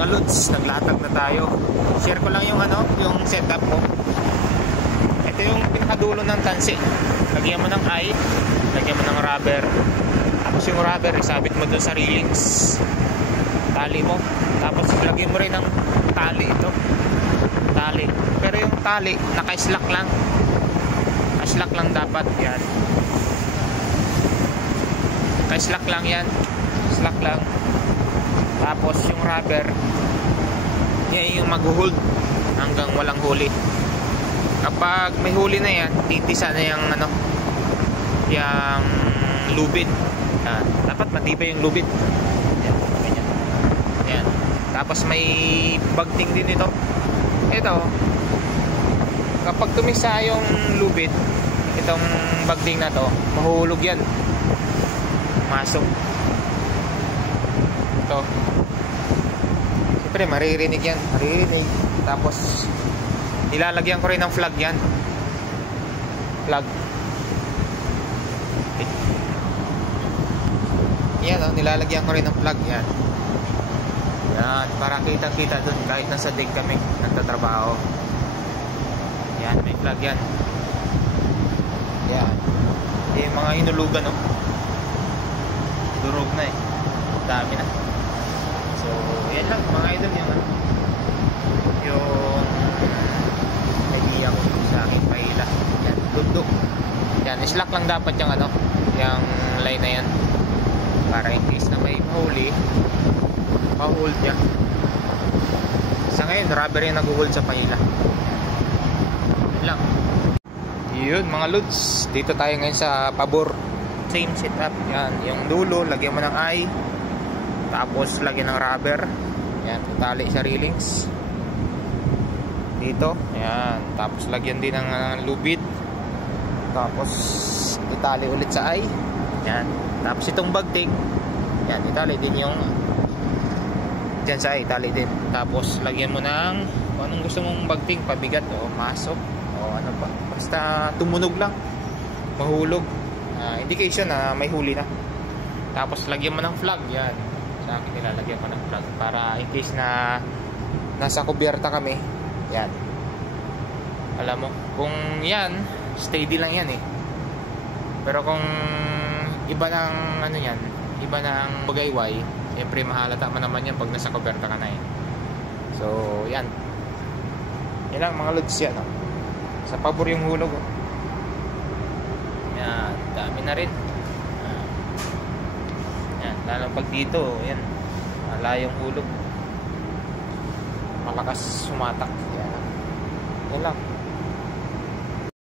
mga lods, naglatag na tayo. Share ko lang yung yung setup ko. Ito yung pinakadulo ng tansi. Lagyan mo ng eye, lagyan mo ng rubber. Tapos yung rubber, isabit mo dun sa railings. Tali mo. Tapos lagyan mo rin ng tali ito. Tali. Pero yung tali, naka-slack lang. Naka-slack lang dapat. Yan. Naka-slack lang yan. Slack lang. Tapos yung rubber, yan yung mag-hold hanggang walang huli. Kapag may huli na yan, titisa na yung yung lubid. Yan. Dapat matibay yung lubid. Yan, ganyan. Yan. Tapos may bagting din ito. Ito, kapag tumisa yung lubid, itong bagting na to, mahuhulog yan. Masok. Ito. Siyempre, maririnig yan. Maririnig. Tapos, nilalagyan ko rin ng flag yan. Flag. Yan, nilalagyan ko rin ng flag yan. Yan, para kitang-kita dun kahit nasa dig kami nagtatrabaho. Yan, may flag yan. Yan. Yung mga hinulugan, durog na eh. Dami na. So, yan lang mga idol yung idea ko sa aking paila. Yan, dugdug. Yan, slack lang dapat yung yung line na yan. Para in case na may mahuli, ma-hold niya. Sa ngayon, rubber yung nag-hold sa paila. Yan lang. Yun mga lods, dito tayo ngayon sa pabor. Same setup. Yan, yung dulo, lagyan mo ng eye. Tapos lagyan ng rubber. Yan, tali sa railings. Dito, yan. Tapos lagyan din ng lubid. Tapos itali ulit sa eye. Yan. Tapos itong bagting, yan, itali din yung dyan sa eye, itali din. Tapos lagyan mo ng kung anong gusto mong bagting, pabigat o masok o ano pa. Basta tumunog lang, mahulog. Indication na may huli na. Tapos lagyan mo ng flag. Yan, sa akin nilalagyan ko ng flag para in case na nasa kubyerta kami. Yan, alam mo, kung yan steady lang yan eh. Pero kung iba ng yan, iba ng bagayway, siyempre mahalata mo naman yan pag nasa kubyerta ka na eh. So yan, yan lang mga lods yan sa pabor yung hulog yan, dami na rin. Yan, lalo pag dito, yan, malayong hulog, malakas sumatak. Yan lang.